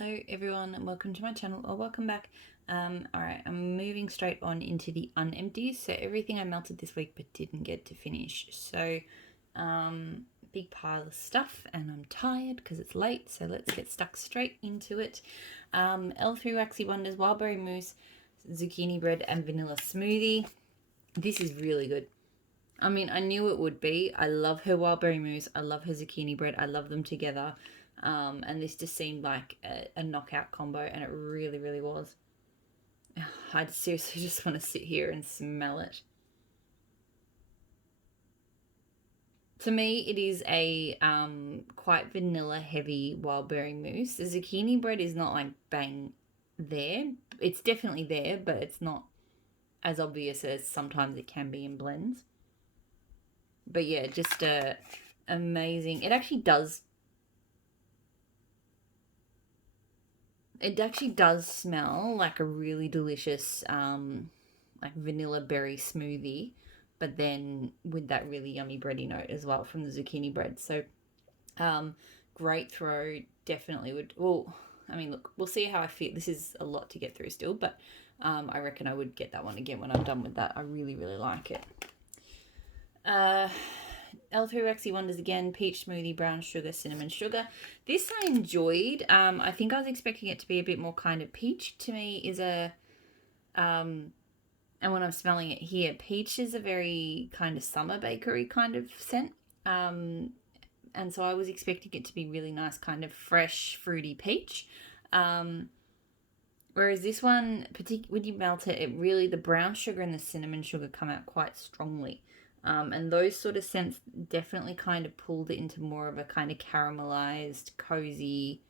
Hello everyone and welcome to my channel, or welcome back. Alright, I'm moving straight on into the Unempties. So everything I melted this week but didn't get to finish. So big pile of stuff and I'm tired because it's late, so let's get stuck straight into it. L3 Waxy Wonders, Wildberry Mousse, Zucchini Bread and Vanilla Smoothie. This is really good. I mean, I knew it would be. I love her Wildberry Mousse, I love her Zucchini Bread, I love them together. And this just seemed like a knockout combo, and it really, really was. I seriously just want to sit here and smell it. To me, it is a quite vanilla heavy wildberry mousse. The zucchini bread is not like bang there. It's definitely there, but it's not as obvious as sometimes it can be in blends. But yeah, just amazing. It actually does smell like a really delicious like vanilla berry smoothie, but then with that really yummy bready note as well from the zucchini bread. So great throw. Definitely would. Well, I mean, look, we'll see how I feel. This is a lot to get through still, but I reckon I would get that one again when I'm done with that. I really, really like it. L3 Waxy Wonders again, peach smoothie, brown sugar, cinnamon sugar. This I enjoyed. I think I was expecting it to be a bit more kind of peach. To me is a, and when I'm smelling it here, peach is a very kind of summer bakery kind of scent. And so I was expecting it to be really nice, kind of fresh, fruity peach. Whereas this one, when you melt it, it really, the brown sugar and the cinnamon sugar come out quite strongly. And those sort of scents definitely kind of pulled it into more of a kind of caramelized, cozy,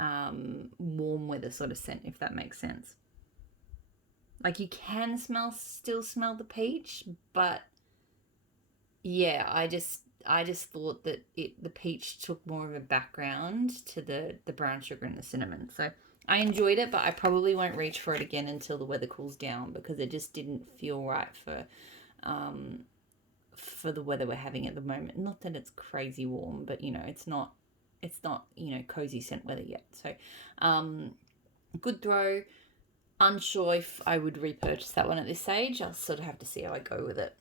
warm weather sort of scent, if that makes sense. Like you can still smell the peach, but yeah, I just thought that the peach took more of a background to the brown sugar and the cinnamon. So I enjoyed it, but I probably won't reach for it again until the weather cools down, because it just didn't feel right for the weather we're having at the moment. Not that it's crazy warm, but it's not cozy scent weather yet. So good throw. Unsure if I would repurchase that one at this stage. I'll sort of have to see how I go with it.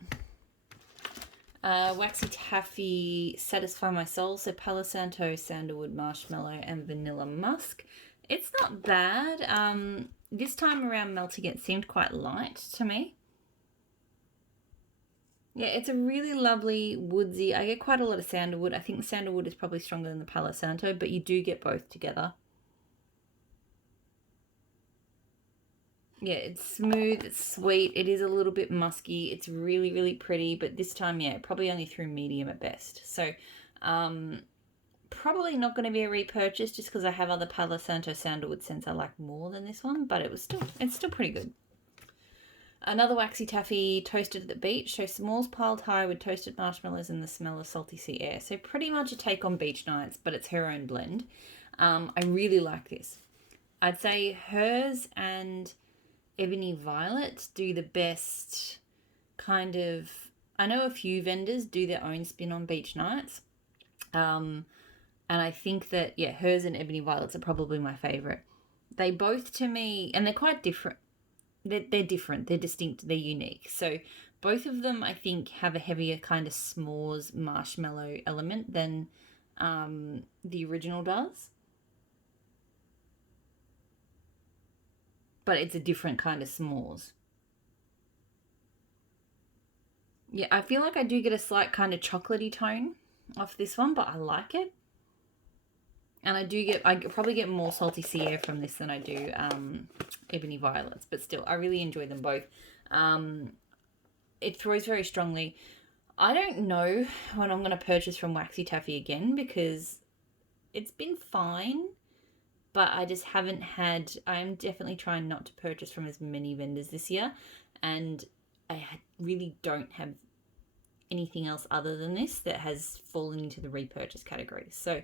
Waxy Taffy, Satisfy My Soul. So Palo Santo, Sandalwood, Marshmallow and Vanilla Musk. It's not bad. This time around melting it seemed quite light to me. Yeah, it's a really lovely woodsy. I get quite a lot of sandalwood. I think the sandalwood is probably stronger than the Palo Santo, but you do get both together. Yeah, it's smooth, it's sweet, it is a little bit musky, it's really, really pretty, but this time, yeah, probably only through medium at best. So, probably not going to be a repurchase just because I have other Palo Santo sandalwood scents I like more than this one, but it's still pretty good. Another Waxy Taffy, Toasted at the Beach. So s'mores piled high with toasted marshmallows and the smell of salty sea air. So pretty much a take on beach nights, but it's her own blend. I really like this. I'd say hers and Ebony Violet do the best kind of... I know a few vendors do their own spin on beach nights. And I think that, yeah, hers and Ebony Violets are probably my favourite. They both, to me, and they're quite different. They're different, they're distinct, they're unique. So both of them, I think, have a heavier kind of s'mores marshmallow element than the original does. But it's a different kind of s'mores. Yeah, I feel like I do get a slight kind of chocolatey tone off this one, but I like it. And I probably get more salty sea air from this than I do Ebony Violets, but still, I really enjoy them both. It throws very strongly. I don't know when I'm going to purchase from Waxy Taffy again, because it's been fine, but I just haven't had... I'm definitely trying not to purchase from as many vendors this year, and I really don't have anything else other than this that has fallen into the repurchase category. So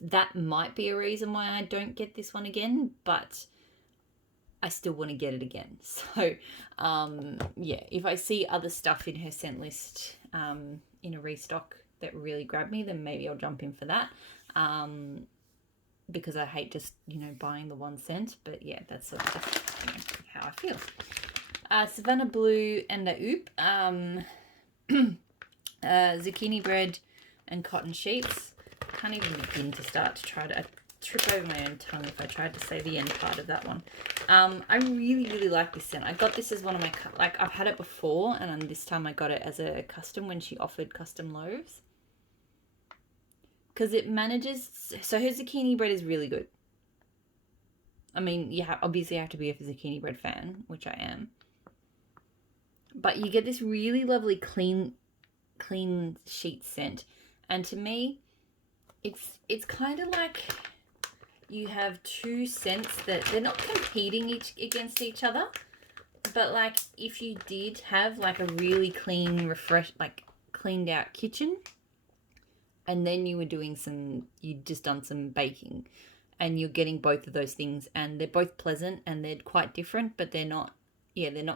that might be a reason why I don't get this one again, but I still want to get it again. So yeah, if I see other stuff in her scent list in a restock that really grabbed me, then maybe I'll jump in for that. because I hate just, buying the 1 cent. But yeah, that's sort of just, how I feel. Savannah Blue and a Oop. Zucchini bread and cotton sheets. Can't even begin to start to try to trip over my own tongue if I tried to say the end part of that one. I really, really like this scent. I got this as one of my, I've had it before, and this time I got it as a custom when she offered custom loaves. Because it manages, so her zucchini bread is really good. I mean, obviously you have to be a zucchini bread fan, which I am. But you get this really lovely clean sheet scent. And to me, it's kind of like you have 2 scents that they're not competing against each other, but like if you did have like a really clean, cleaned out kitchen, and then you were doing you'd just done some baking, and you're getting both of those things, and they're both pleasant and they're quite different, but they're not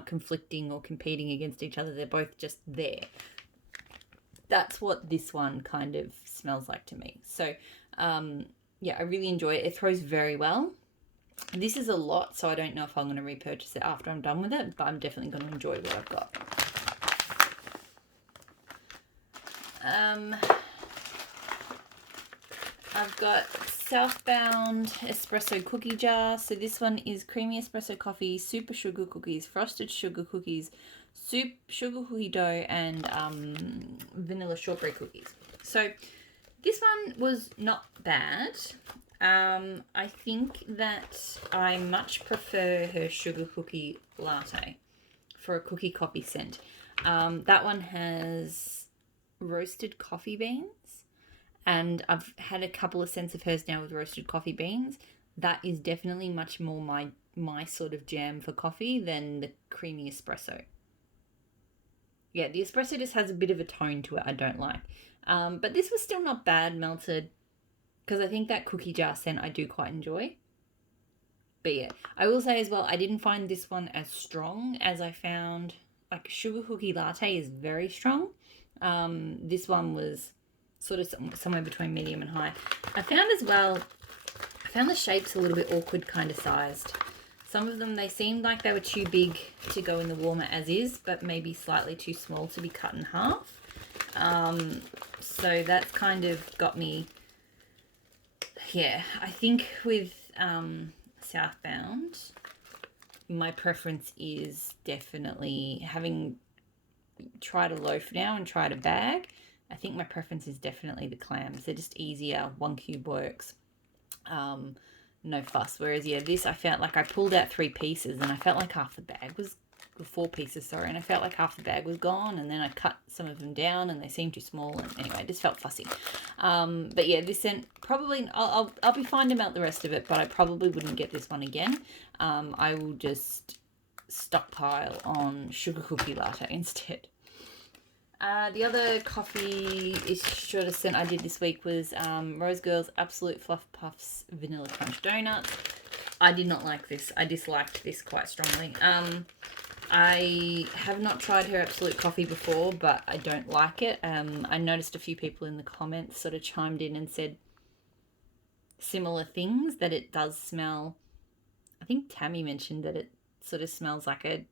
conflicting or competing against each other. They're both just there. That's what this one kind of smells like to me. So, I really enjoy it. It throws very well. This is a lot, so I don't know if I'm going to repurchase it after I'm done with it, but I'm definitely going to enjoy what I've got. I've got Southbound espresso cookie jar. So this one is creamy espresso coffee, super sugar cookies, frosted sugar cookies, soup, sugar cookie dough, and vanilla shortbread cookies. So this one was not bad. I think that I much prefer her sugar cookie latte for a cookie coffee scent. That one has roasted coffee beans, and I've had a couple of scents of hers now with roasted coffee beans. That is definitely much more my sort of jam for coffee than the creamy espresso. Yeah, the espresso just has a bit of a tone to it I don't like. But this was still not bad melted, because I think that cookie jar scent I do quite enjoy. But yeah, I will say as well, I didn't find this one as strong as I found, like sugar cookie latte is very strong. This one was sort of somewhere between medium and high. I found the shapes a little bit awkward kind of sized. Some of them, they seemed like they were too big to go in the warmer as is, but maybe slightly too small to be cut in half. So that's kind of got me, I think with Southbound, my preference is definitely, having tried a loaf now and tried a bag, I think my preference is definitely the clams. They're just easier. 1 cube works. No fuss. Whereas, this I felt like I pulled out 3 pieces and I felt like half the bag was, 4 pieces, sorry, and I felt like half the bag was gone, and then I cut some of them down and they seemed too small, and anyway, I just felt fussy. But yeah, this scent, probably, I'll be fine to melt the rest of it, but I probably wouldn't get this one again. I will just stockpile on sugar cookie latte instead. The other coffee shorter scent I did this week was Rose Girl's Absolute Fluff Puffs Vanilla Crunch Donuts. I did not like this. I disliked this quite strongly. I have not tried her Absolute Coffee before, but I don't like it. I noticed a few people in the comments sort of chimed in and said similar things, that it does smell, I think Tammy mentioned that it sort of smells like a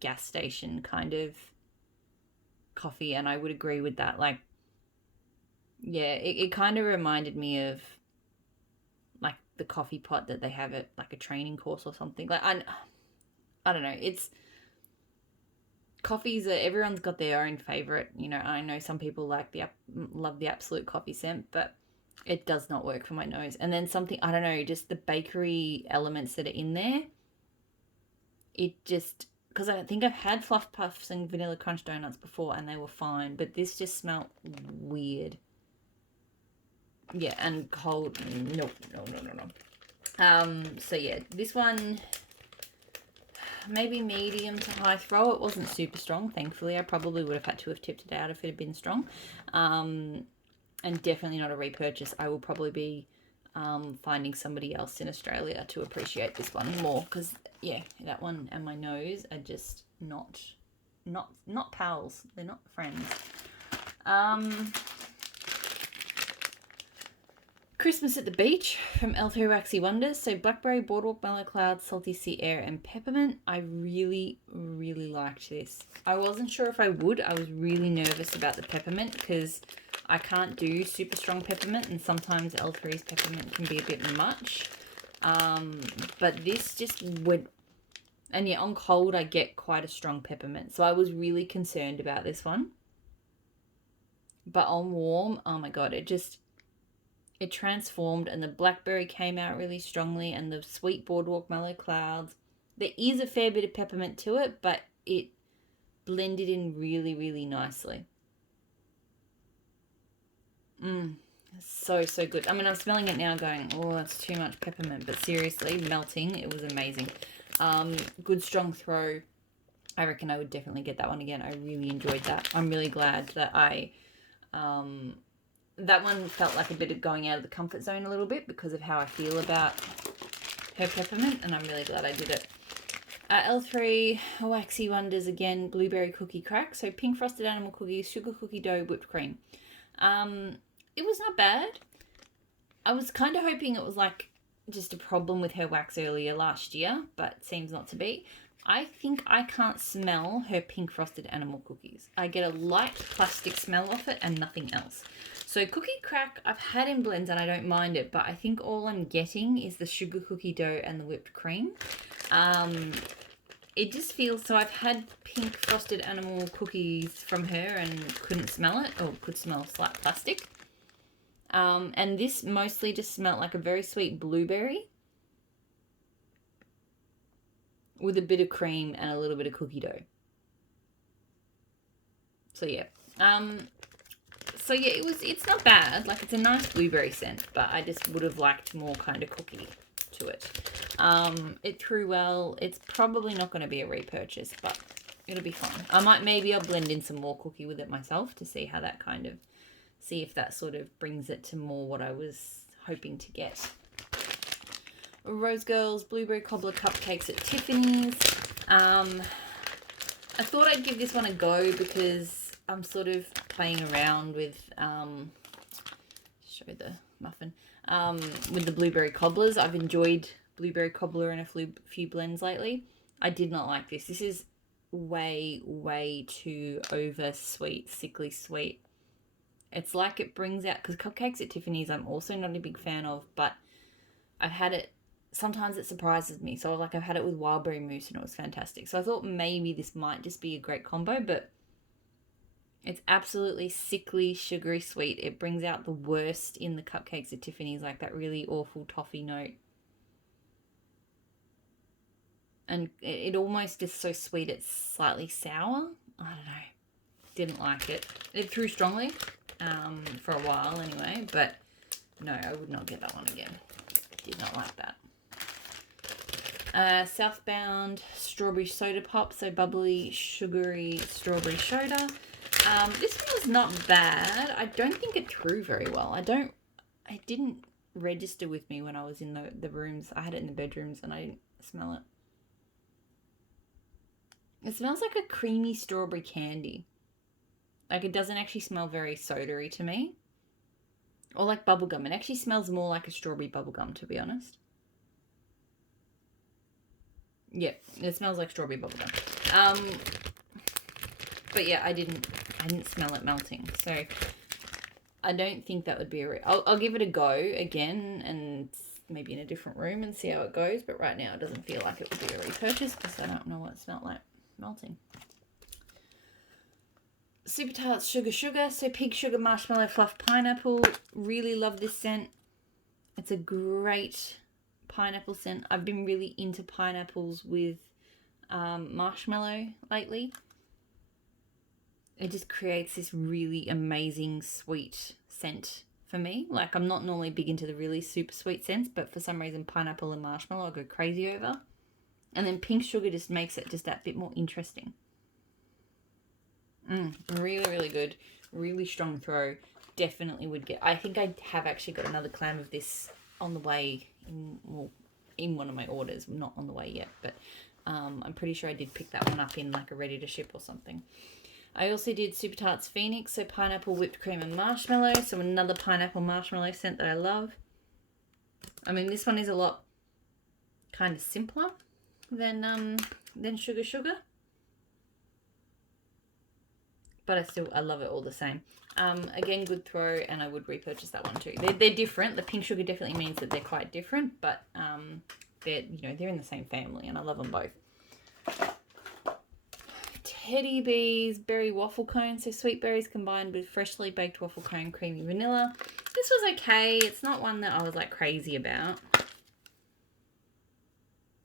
gas station kind of coffee, and I would agree with that. Like, yeah, it kind of reminded me of like the coffee pot that they have at like a training course or something. Like, I don't know, it's coffees are, everyone's got their own favorite, I know some people love the Absolute Coffee scent, but it does not work for my nose. And then something, I don't know, just the bakery elements that are in there, it just, because I think I've had Fluff Puffs and Vanilla Crunch Donuts before and they were fine, but this just smelled weird. Yeah, and cold, no. So yeah, this one, maybe medium to high throw. It wasn't super strong, thankfully. I probably would have had to have tipped it out if it had been strong. And definitely not a repurchase. I will probably be finding somebody else in Australia to appreciate this one more, because that one and my nose are just not pals. They're not friends. Christmas at the Beach from L3 Waxy Wonders. So blackberry, boardwalk, mellow cloud, salty sea air, and peppermint. I really, really liked this. I wasn't sure if I would. I was really nervous about the peppermint because I can't do super strong peppermint, and sometimes L3's peppermint can be a bit much. But this just went, and yeah, on cold I get quite a strong peppermint. So I was really concerned about this one. But on warm, oh my god, it transformed, and the blackberry came out really strongly, and the sweet boardwalk mellow clouds. There is a fair bit of peppermint to it, but it blended in really, really nicely. So good. I mean, I'm smelling it now going, oh, that's too much peppermint. But seriously, melting, it was amazing. Good strong throw. I reckon I would definitely get that one again. I really enjoyed that. I'm really glad that that one felt like a bit of going out of the comfort zone a little bit because of how I feel about her peppermint, and I'm really glad I did it. L3 Waxy Wonders again, blueberry cookie crack. So pink frosted animal cookies, sugar cookie dough, whipped cream. It was not bad. I was kind of hoping it was like just a problem with her wax earlier last year, but it seems not to be. I think I can't smell her pink frosted animal cookies. I get a light plastic smell off it and nothing else. So cookie crack I've had in blends and I don't mind it, but I think all I'm getting is the sugar cookie dough and the whipped cream. It just feels, so I've had pink frosted animal cookies from her and couldn't smell it, or could smell slight plastic. And this mostly just smelled like a very sweet blueberry with a bit of cream and a little bit of cookie dough. So yeah. It's not bad. Like, it's a nice blueberry scent, but I just would have liked more kind of cookie to it. It threw well. It's probably not going to be a repurchase, but it'll be fine. Maybe I'll blend in some more cookie with it myself to see how that see if that sort of brings it to more what I was hoping to get. Rose Girls Blueberry Cobbler Cupcakes at Tiffany's. I thought I'd give this one a go because I'm sort of playing around with, show the muffin, with the blueberry cobblers. I've enjoyed blueberry cobbler in a few blends lately. I did not like this. This is way, way too over sweet, sickly sweet. It's like it brings out, because cupcakes at Tiffany's I'm also not a big fan of, but I've had it, sometimes it surprises me. So I've had it with wildberry mousse and it was fantastic. So I thought maybe this might just be a great combo, but it's absolutely sickly, sugary sweet. It brings out the worst in the cupcakes at Tiffany's, like that really awful toffee note. And it almost is so sweet it's slightly sour. I don't know. Didn't like it. It threw strongly for a while anyway, but no, I would not get that one again. Did not like that. Southbound Strawberry Soda Pop, so bubbly, sugary strawberry soda. This one was not bad. I don't think it threw very well. It didn't register with me when I was in the rooms. I had it in the bedrooms and I didn't smell it. It smells like a creamy strawberry candy. Like, it doesn't actually smell very soda-y to me. Or like bubblegum. It actually smells more like a strawberry bubblegum, to be honest. Yeah, it smells like strawberry bubblegum. But yeah, I didn't smell it melting. So I don't think that would be I'll give it a go again and maybe in a different room and see how it goes. But right now it doesn't feel like it would be a repurchase because I don't know what it smelled like melting. Super Tarts Sugar. So pig sugar, marshmallow, fluff, pineapple. Really love this scent. It's a great pineapple scent. I've been really into pineapples with marshmallow lately. It just creates this really amazing sweet scent for me. Like, I'm not normally big into the really super sweet scents, but for some reason pineapple and marshmallow I go crazy over. And then pink sugar just makes it just that bit more interesting. Really, really good. Really strong throw. Definitely would get. I think I have actually got another clam of this on the way in one of my orders. Not on the way yet, but I'm pretty sure I did pick that one up in like a ready to ship or something. I also did Super Tarts Phoenix, so pineapple, whipped cream and marshmallow. So another pineapple marshmallow scent that I love. I mean, this one is a lot kind of simpler than Sugar Sugar. But I love it all the same. Again, good throw, and I would repurchase that one too. They're different. The pink sugar definitely means that they're quite different, but they're in the same family, and I love them both. Teddy Bees berry waffle cone. So sweet berries combined with freshly baked waffle cone, creamy vanilla. This was okay. It's not one that I was like crazy about.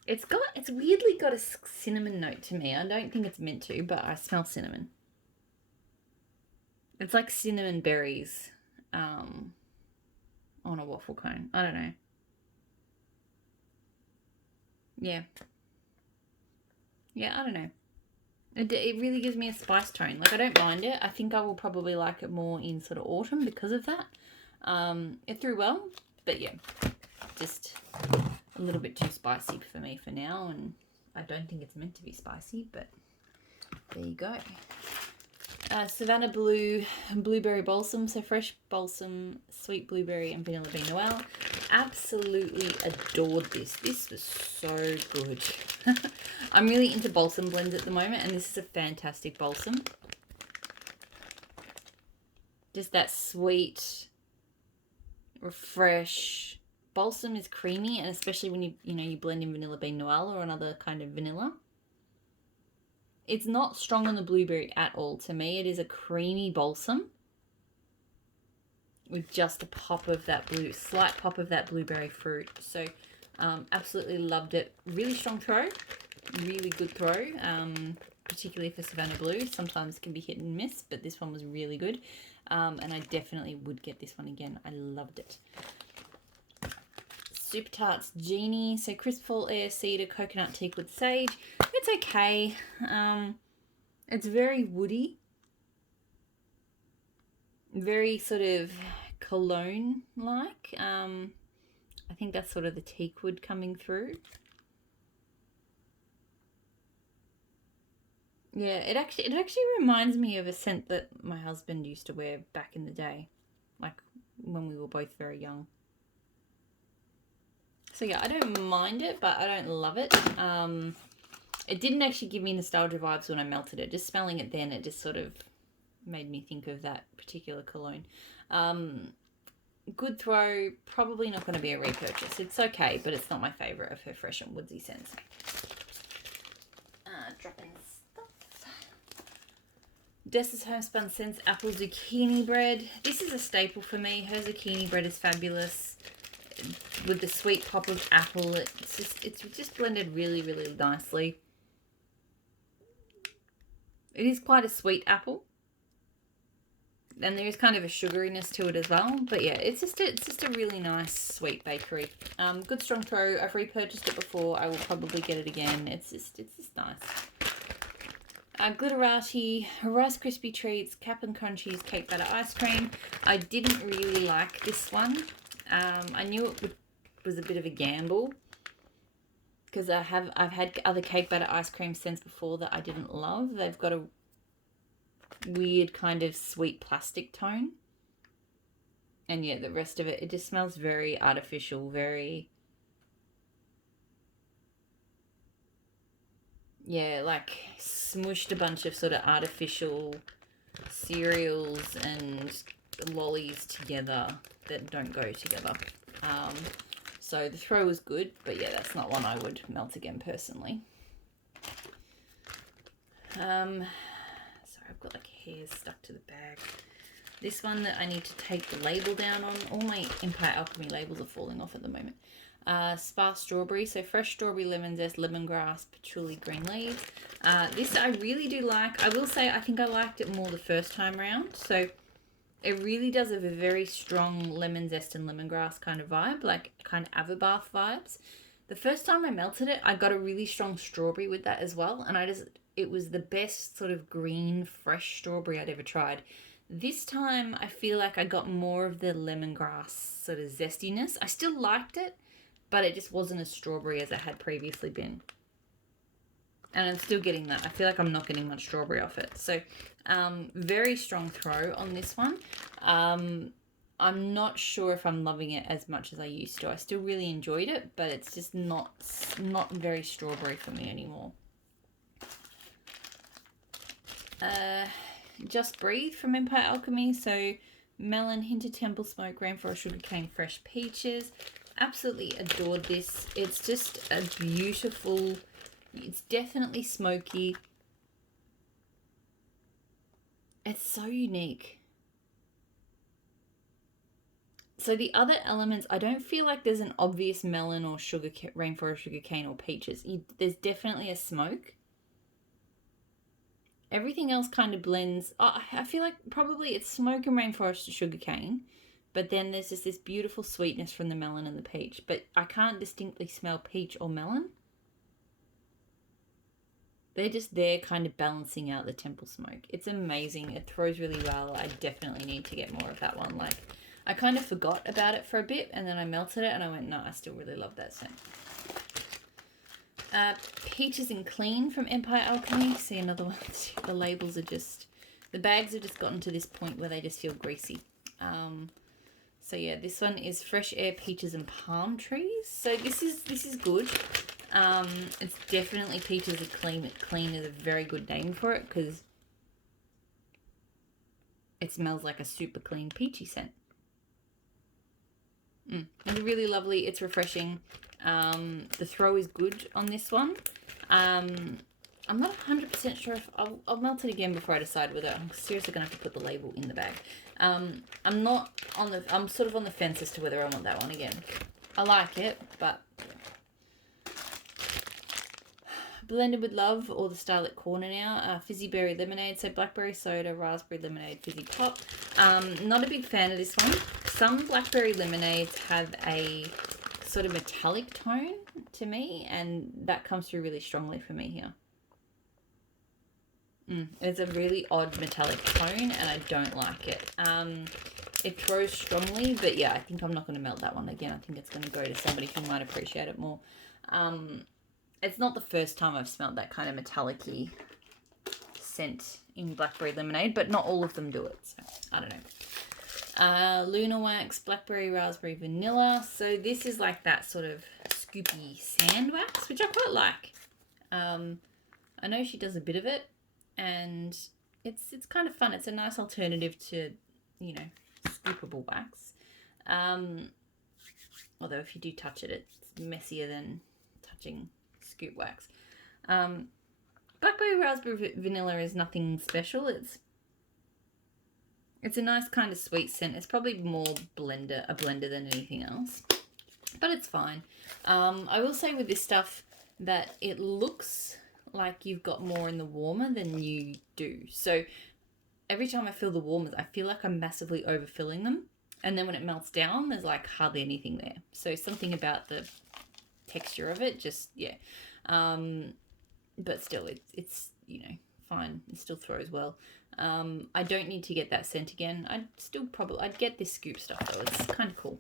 It's weirdly got a cinnamon note to me. I don't think it's meant to, but I smell cinnamon. It's like cinnamon berries on a waffle cone. I don't know. Yeah. Yeah, I don't know. It really gives me a spice tone. Like, I don't mind it. I think I will probably like it more in sort of autumn because of that. It threw well, but yeah, just a little bit too spicy for me for now, and I don't think it's meant to be spicy, but there you go. Savannah Blue Blueberry Balsam. So fresh balsam, sweet blueberry, and vanilla bean noel. Absolutely adored this. This was so good. I'm really into balsam blends at the moment, and this is a fantastic balsam. Just that sweet, refresh. Balsam is creamy, and especially when you blend in vanilla bean noel or another kind of vanilla. It's not strong on the blueberry at all. To me, it is a creamy balsam with just a pop of that slight pop of that blueberry fruit. So, absolutely loved it. Really strong throw, really good throw, particularly for Savannah Blue. Sometimes it can be hit and miss, but this one was really good. And I definitely would get this one again. I loved it. Super Tarts Genie. So crisp fall air cedar coconut teakwood sage. It's okay. It's very woody. Very sort of cologne like. I think that's sort of the teakwood coming through. Yeah, it actually reminds me of a scent that my husband used to wear back in the day, like when we were both very young. So yeah, I don't mind it, but I don't love it. It didn't actually give me nostalgia vibes when I melted it. Just smelling it then, it just sort of made me think of that particular cologne. Good throw, probably not going to be a repurchase. It's okay, but it's not my favourite of her fresh and woodsy scents. Dropping stuff. Dessa's Homespun Scents Apple Zucchini Bread. This is a staple for me. Her zucchini bread is fabulous. With the sweet pop of apple, it's just blended really, really nicely. It is quite a sweet apple, and there is kind of a sugariness to it as well. But yeah, it's just a really nice sweet bakery. Good strong throw. I've repurchased it before. I will probably get it again. It's just nice. Glitterati Rice Krispie Treats Cap and Crunchies Cake Batter Ice Cream. I didn't really like this one. I knew it was a bit of a gamble because I've had other cake batter ice cream scents before that I didn't love. They've got a weird kind of sweet plastic tone, and yeah, the rest of it just smells very artificial, very like smushed a bunch of sort of artificial cereals and lollies together that don't go together. So the throw was good, but yeah, that's not one I would melt again personally. Sorry, I've got like hairs stuck to the bag. This one that I need to take the label down on. All my Empire Alchemy labels are falling off at the moment. Spa Strawberry, so fresh strawberry, lemon zest, lemongrass, patchouli, green leaves. This I really do like. I will say I think I liked it more the first time round. So it really does have a very strong lemon zest and lemongrass kind of vibe, like kind of Avabath vibes. The first time I melted it, I got a really strong strawberry with that as well, and it was the best sort of green, fresh strawberry I'd ever tried. This time, I feel like I got more of the lemongrass sort of zestiness. I still liked it, but it just wasn't as strawberry as it had previously been. And I'm still getting that. I feel like I'm not getting much strawberry off it. So, very strong throw on this one. I'm not sure if I'm loving it as much as I used to. I still really enjoyed it, but it's just not very strawberry for me anymore. Just Breathe from Empire Alchemy. So melon, hint of temple smoke, rainforest sugarcane, fresh peaches. Absolutely adored this. It's just a beautiful, it's definitely smoky. It's so unique. So the other elements, I don't feel like there's an obvious melon or rainforest sugarcane or peaches. There's definitely a smoke. Everything else kind of blends. I feel like probably it's smoke and rainforest sugarcane, but then there's just this beautiful sweetness from the melon and the peach. But I can't distinctly smell peach or melon. They're just there kind of balancing out the temple smoke. It's amazing. It throws really well. I definitely need to get more of that one. Like, I kind of forgot about it for a bit, and then I melted it, and I went, no, I still really love that scent. Peaches and Clean from Empire Alchemy. See, another one. The labels are just, the bags have just gotten to this point where they just feel greasy. So yeah, this one is Fresh Air, Peaches and Palm Trees. So this is good. It's definitely Peaches are Clean. Clean is a very good name for it because it smells like a super clean peachy scent. It's really lovely. It's refreshing. The throw is good on this one. I'm not 100% sure if I'll melt it again before I decide whether I'm seriously gonna have to put the label in the bag. I'm sort of on the fence as to whether I want that one again. I like it, but yeah. Blended with Love or the Starlit Corner now. Fizzy Berry Lemonade. So blackberry soda, raspberry lemonade, fizzy pop. Not a big fan of this one. Some blackberry lemonades have a sort of metallic tone to me, and that comes through really strongly for me here. It's a really odd metallic tone, and I don't like it. It throws strongly, but yeah, I think I'm not going to melt that one again. I think it's going to go to somebody who might appreciate it more. It's not the first time I've smelled that kind of metallic-y scent in blackberry lemonade, but not all of them do it, so I don't know. Luna Wax, Blackberry, Raspberry, Vanilla. So this is like that sort of scoopy sand wax, which I quite like. I know she does a bit of it, and it's kind of fun. It's a nice alternative to, you know, scoopable wax. Although if you do touch it, it's messier than touching scoop wax. Blackberry, Raspberry, Vanilla is nothing special. It's a nice kind of sweet scent. It's probably more a blender than anything else, but it's fine. I will say with this stuff that it looks like you've got more in the warmer than you do. So every time I fill the warmers, I feel like I'm massively overfilling them. And then when it melts down, there's like hardly anything there. So something about the texture of it, just, yeah. But still, it's you know, fine. It still throws well. I don't need to get that scent again. I'd get this scoop stuff though. It's kind of cool.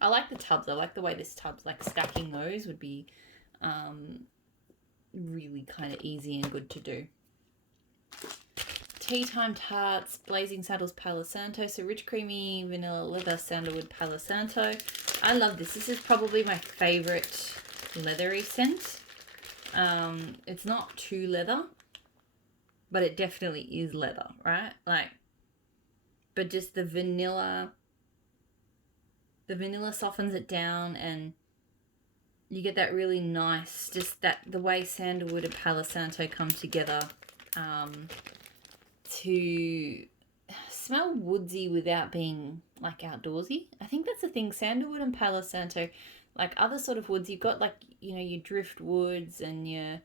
I like the tubs. I like the way this tub's, like stacking those would be really kind of easy and good to do. Tea Time Tarts, Blazing Saddles Palo Santo. So rich, creamy, vanilla, leather, sandalwood, Palo Santo. I love this. This is probably my favorite leathery scent. It's not too leather, but it definitely is leather, right? Like, but just the vanilla softens it down, and you get that really nice, just that the way sandalwood and Palo Santo come together to smell woodsy without being like outdoorsy. I think that's the thing. Sandalwood and Palo Santo, like other sort of woods, you've got like, you know, your driftwoods and your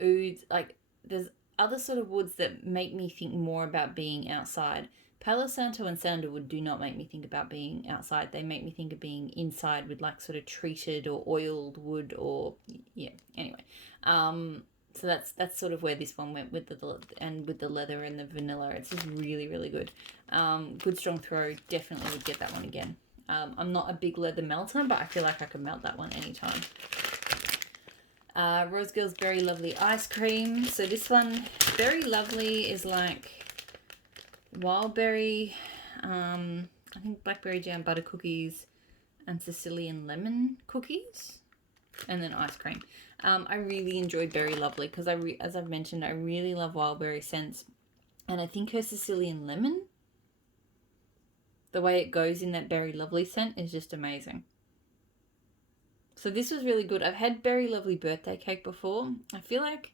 ouds. Like there's other sort of woods that make me think more about being outside. Palo Santo and sandalwood do not make me think about being outside. They make me think of being inside with like sort of treated or oiled wood, or yeah. Anyway, so that's sort of where this one went with the leather and the vanilla. It's just really, really good. Good strong throw. Definitely would get that one again. I'm not a big leather melter, but I feel like I could melt that one anytime. Rose Girl's Very Lovely Ice Cream. So this one, Very Lovely, is like wild berry I think blackberry jam butter cookies and Sicilian lemon cookies, and then ice cream. I really enjoyed Berry Lovely because as I've mentioned, I really love wild berry scents, and I think her Sicilian lemon, the way it goes in that Berry Lovely scent is just amazing. So this was really good. I've had Berry Lovely birthday cake before. I feel like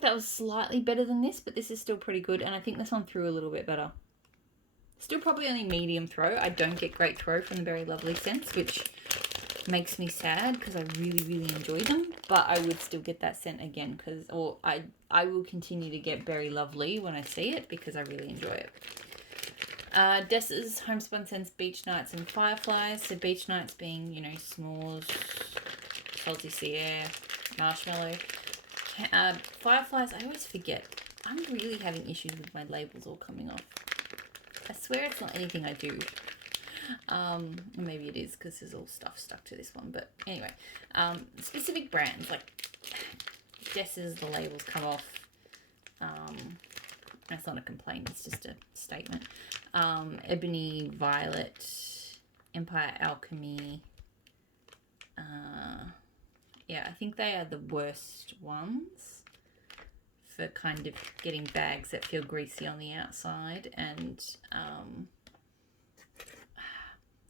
that was slightly better than this, but this is still pretty good, and I think this one threw a little bit better. Still probably only medium throw. I don't get great throw from the Berry Lovely scents, which makes me sad because I really, really enjoy them. But I would still get that scent again I will continue to get Berry Lovely when I see it because I really enjoy it. Dessa's Homespun Scents Beach Nights and Fireflies. So Beach Nights being, s'mores, salty sea air, marshmallow. Fireflies, I always forget. I'm really having issues with my labels all coming off. I swear it's not anything I do. Maybe it is because there's all stuff stuck to this one. But anyway, specific brands like Dessa's, the labels come off. That's not a complaint. It's just a statement. Ebony Violet, Empire Alchemy. Yeah, I think they are the worst ones for kind of getting bags that feel greasy on the outside, and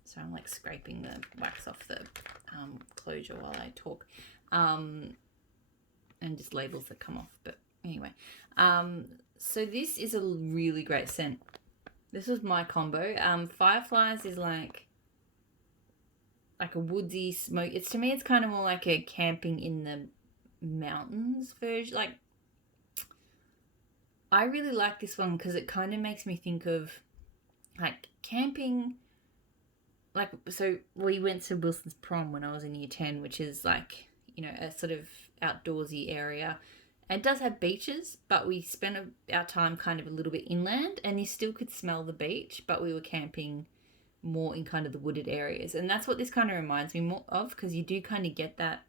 so I'm like scraping the wax off the closure while I talk, and just labels that come off. But anyway, so this is a really great scent. This was my combo. Fireflies is like a woodsy smoke. To me, it's kind of more like a camping in the mountains version. Like, I really like this one because it kind of makes me think of like camping. Like, so we went to Wilson's Prom when I was in year 10, which is like, a sort of outdoorsy area. It does have beaches, but we spent our time kind of a little bit inland, and you still could smell the beach, but we were camping more in kind of the wooded areas. And that's what this kind of reminds me more of, because you do kind of get that,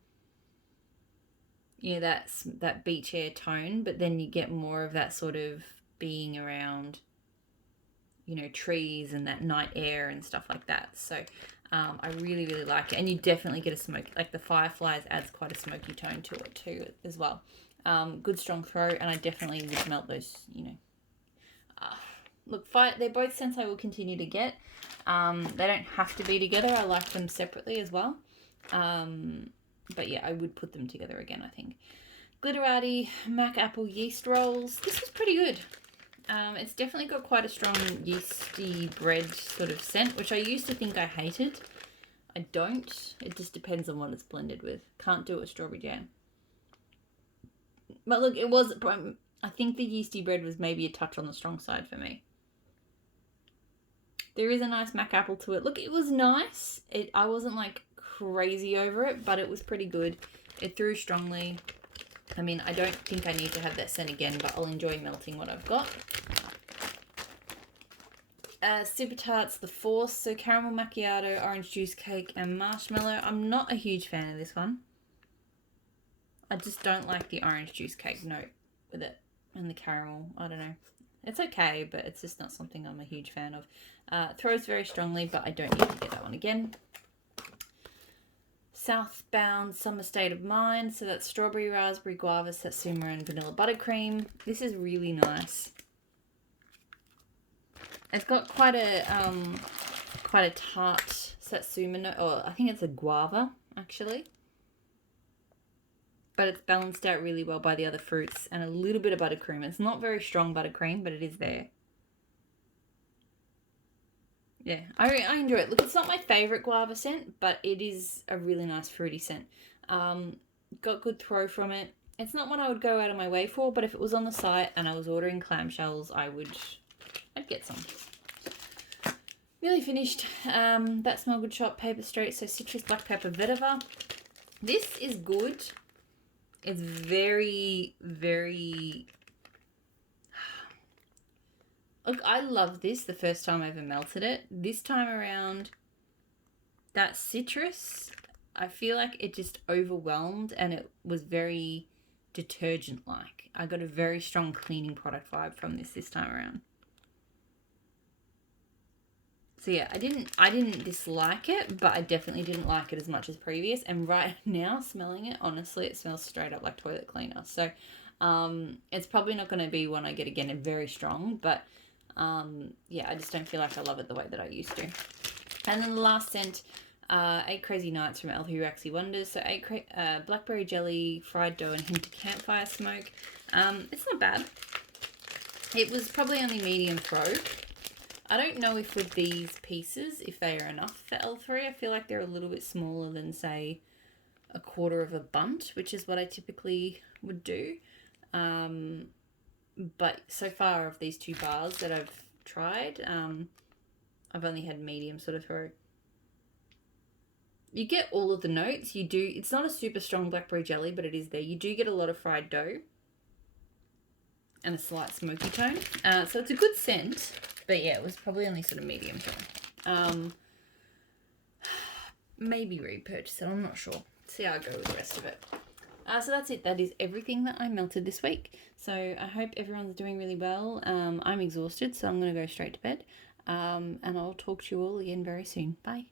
that beach air tone, but then you get more of that sort of being around, trees and that night air and stuff like that. So I really, really like it. And you definitely get a smoke, like the Fireflies adds quite a smoky tone to it too as well. Good strong throw, and I definitely would melt those, look, they're both scents I will continue to get. They don't have to be together. I like them separately as well. But yeah, I would put them together again, I think. Glitterati Mac Apple Yeast Rolls. This was pretty good. It's definitely got quite a strong yeasty bread sort of scent, which I used to think I hated. I don't. It just depends on what it's blended with. Can't do it with strawberry jam. But look, I think the yeasty bread was maybe a touch on the strong side for me. There is a nice Mac apple to it. Look, it was nice. I wasn't like crazy over it, but it was pretty good. It threw strongly. I mean, I don't think I need to have that scent again, but I'll enjoy melting what I've got. Super Tarts, The Force, so caramel macchiato, orange juice cake, and marshmallow. I'm not a huge fan of this one. I just don't like the orange juice cake note with it and the caramel. I don't know. It's okay, but it's just not something I'm a huge fan of. Throws very strongly, but I don't need to get that one again. Southbound Summer State of Mind. So that's strawberry, raspberry, guava, satsuma, and vanilla buttercream. This is really nice. It's got quite a tart satsuma note, or I think it's a guava actually. But it's balanced out really well by the other fruits and a little bit of buttercream. It's not very strong buttercream, but it is there. Yeah, I enjoy it. Look, it's not my favourite guava scent, but it is a really nice fruity scent. Got good throw from it. It's not one I would go out of my way for, but if it was on the site and I was ordering clamshells, I'd get some. Nearly finished. That Smell Good Shop Paper Straight, so citrus, black pepper, vetiver. This is good. It's very, very... Look, I love this the first time I ever melted it. This time around, that citrus, I feel like it just overwhelmed and it was very detergent-like. I got a very strong cleaning product vibe from this time around. So yeah, I didn't dislike it, but I definitely didn't like it as much as previous. And right now, smelling it, honestly, it smells straight up like toilet cleaner. So it's probably not going to be one I get again and very strong, but yeah, I just don't feel like I love it the way that I used to. And then the last scent, 8 Crazy Nights from Elfie Waxy Wonders. So blackberry jelly, fried dough, and hint of campfire smoke. It's not bad. It was probably only medium throw. I don't know if with these pieces, if they are enough for L3. I feel like they're a little bit smaller than, say, a quarter of a bunt, which is what I typically would do. But so far of these 2 bars that I've tried, I've only had medium sort of throw. You get all of the notes. You do. It's not a super strong blackberry jelly, but it is there. You do get a lot of fried dough and a slight smoky tone. So it's a good scent. But yeah, it was probably only sort of medium tone. Maybe repurchase it. I'm not sure. See how I go with the rest of it. So that's it. That is everything that I melted this week. So I hope everyone's doing really well. I'm exhausted, so I'm going to go straight to bed. And I'll talk to you all again very soon. Bye.